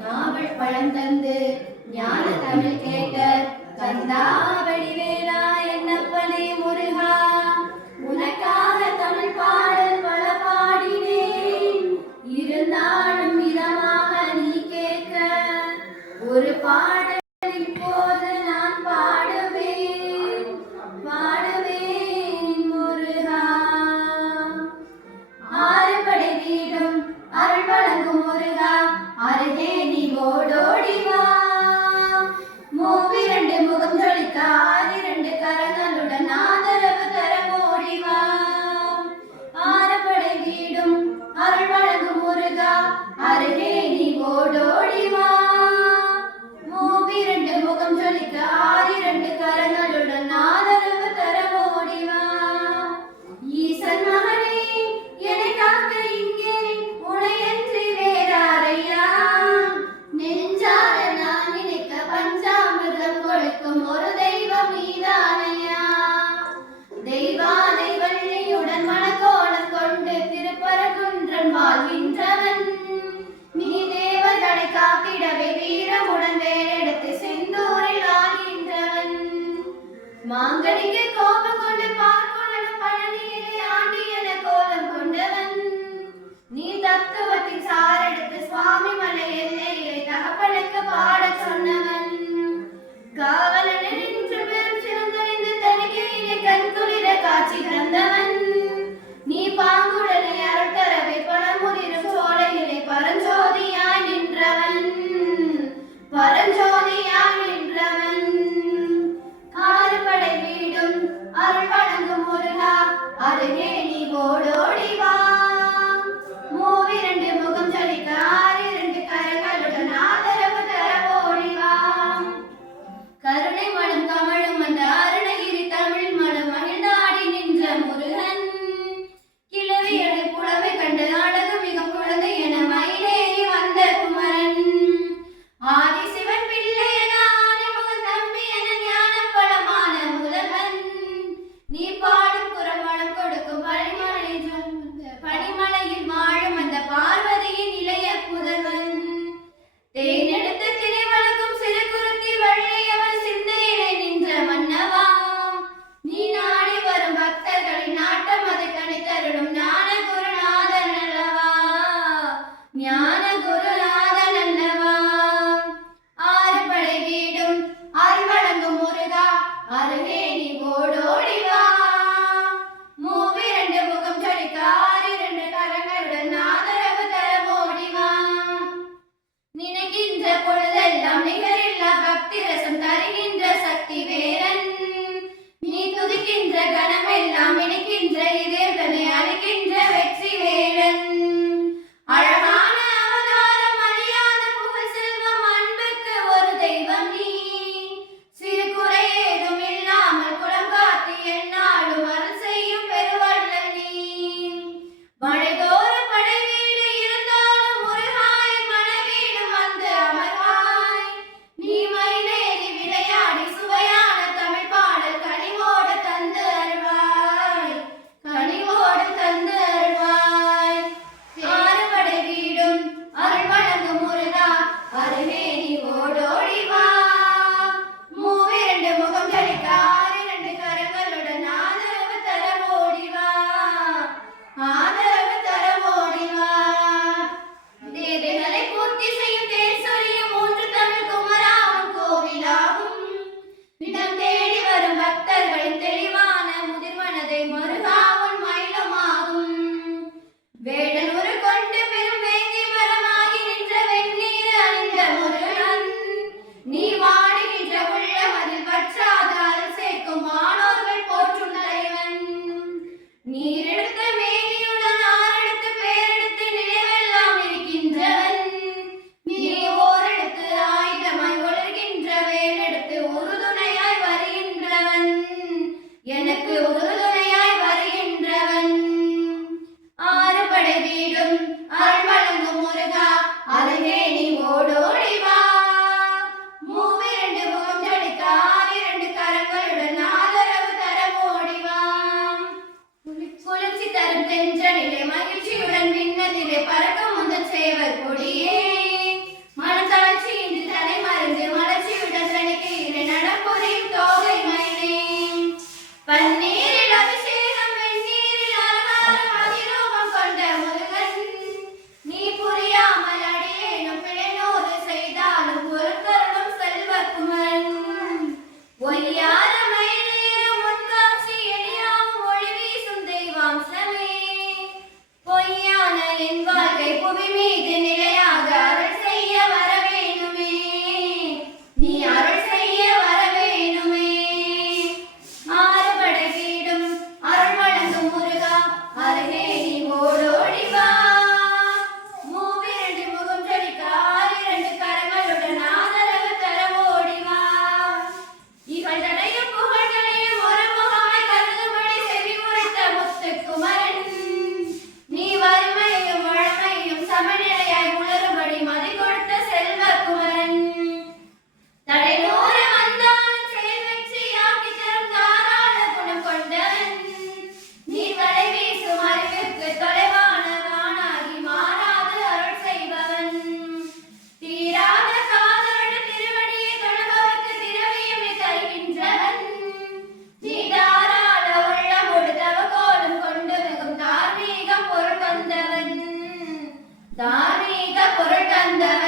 நாவல் பழம் தந்து ஞான தமிழ் கேட்ட கந்தா வடிவேலா என்னப்பனே முருகா உனக்காக தமிழ் பாடல் பல பாடினேன் இருந்தாலும் இதமாக நீ கேட்க ஒரு பாடல் இப்போது நான் பாடுவேன் முருகா ஆறுபடை வீடும் அருள் வழங்கும் முருகா அருகே நீ ஓடோடி வா மூவிரண்டு முகம் ஜொலிக்க ஆறிரண்டு கரங்களுடன் ஆதரவு தர ஓடி வா ஆறுபடை வீடும் அருள் வழங்கும் முருகா அருகே நீ ஓடோடி வா மூவிரண்டு முகம் ஜொலிக்க ஆறிரண்டு கரங்களுடன் ஆதரவு தர ஓடி வா ஈசன் மகனே எனக்காக இங்கே உனையன்றி வேறாரையா நெஞ்சார நான் நினைக்க பஞ்சாமிர்தம் கொடுக்கும் ஒரு தெய்வம் நீதானையா தெய்வானை வள்ளியுடன் மனக்கோலம் கொண்டு திருப்பரங்குன்றம் வாழ்கின்றவன் நீ தேவர்களை காத்திடவே வீரமுடன் வேறெடுத்து செந்தூரில் ஆகின்றவன் மாங்கனிக்கு கோபம் கொண்டு பார்க்கொள்ளும் பழனியிலே ஆண்டியன கோலம் கொண்டவன் நீ தத்துவத்தின் சாரெடுத்து சுவாமி மலை எல்லையிலே தகப்பனுக்கு பாடச் சொன்னவன் காவலன் நின்று பெரும் சிறந்தறிந்து தனிக்கையிலே கண்குளிர காட்சி தந்தவன் நீ பாங்குடனே அருட்டரவை பணமுதிரும் சோலையிலே பரஞ்சோதியாய் நின்றவன் ஆறுபடை வீடும் அருள் வழங்கும் முருகா அருகே நீ ஓடோடி வா மூவிரண்டு முகம் ஜொலிக்க ஆறிரண்டு கரங்களுடன் ஆதரவு தர ஓடி வா கருணை மனம் கமழும் அந்த அருணகிரி தமிழ் மனம் மகிழ்ந்தாடி நின்ற முருகன் கிழவியடை புலவை கண்டு அழகு மிக குழந்தை என மயிலேறி வந்த குமரன் ஆதிசிவன் பிள்ளையன ஆனைமுகன் தம்பி என ஞானப்பழமான முதல்வன் நீ பாடும் குரமளம் கொடுக்கும் பனிமலையில் வாழும் அந்த பார்வதியின் இளைய புதல்வன் தேனெடுத்து திணை வளர்க்கும் சிறு குருத்தி வள்ளியவன் சிந்தையிலே நின்ற மன்னவா நீ நாடி வரும் பக்தர்களின் நாட்டம் அதை தனித்தருடும் ஞான குருநாதன் அல்லவா ஞான குருநாதன் அல்லவா ஆறுபடை வீடும் அருள் வழங்கும் முருகா அருகே நீ ஓடோடி வா மூவிரண்டு முகம் ஜொலிக்க ஆறிரண்டு கரங்களுடன் ஆதரவு தர ஓடி வா நினைக்கின்ற பொழுதெல்லாம் நிகரில்லா பக்தி ரசம் தருகின்ற சக்தி வேரன் நீ துதிக்கின்ற கணமெல்லாம் இணைக்கின்ற இதயத்தனை அழிக்கின்ற வெற்றி வேலன் அழகான அவதாரம் அறியாத புகழ் செல்வம் அன்புக்கு ஒரு தெய்வம் நீ சிறு குறை ஏதும் இல்லாமல் குலம் காத்து எந்நாளும் அருள் செய்யும் பெருவள்ளல் நீ மழைதோறும் படை வீடு இருந்தாலும் முருகாய் மனவீடு வந்து அமர்வாய் நீ மயிலேறி விளையாடி சுவையான தமிழ் பாடல் கனிவோடு தந்து அருள்வாய் ஆறுபடை வீடும் அருள் வழங்கும் முருகா அருகே நீ ஓடோடி வா மூவிரண்டு முகம் ஜொலிக்க ஆறிரண்டு கரங்களுடன் ஆதரவு தர ஓடி வா தேவைகளை பூர்த்தி செய்யும் தேர் சொல்லியும் மூன்று தமிழ் குமராவும் கோவிலாகும் இடம் தேடி வரும் பக்தர்களின் தெளிவான முதிர்மனதை மருகாவும் மயிலுமாகும் வேடனூறு கொண்டு பெரும் வேங்கை மரமாகி நின்ற வெந்நீர் அணிந்த முருகன் நீ வாடுகின்ற உள்ள மதில் பற்றாத அருள் சேர்க்கும் வானோர்கள் போற்றும் தலைவன் நீரெடுத்த மேனியுடன் ஆறெடுத்து பேரெடுத்து நினைவெல்லாம் இருக்கின்றவன் நீ ஓரெடுத்து ஆயுதமாய் ஒளிர்கின்ற வேலெடுத்து உறுதுணையாய் வருகின்றவன் எனக்கு உறுதுணையாய் வருகின்றவன் ஆறுபடை வீடும் அருள் வழங்கும் முருகா அருகே நீ ஓடோடி வா தார்மீக பொருள் தந்தவன்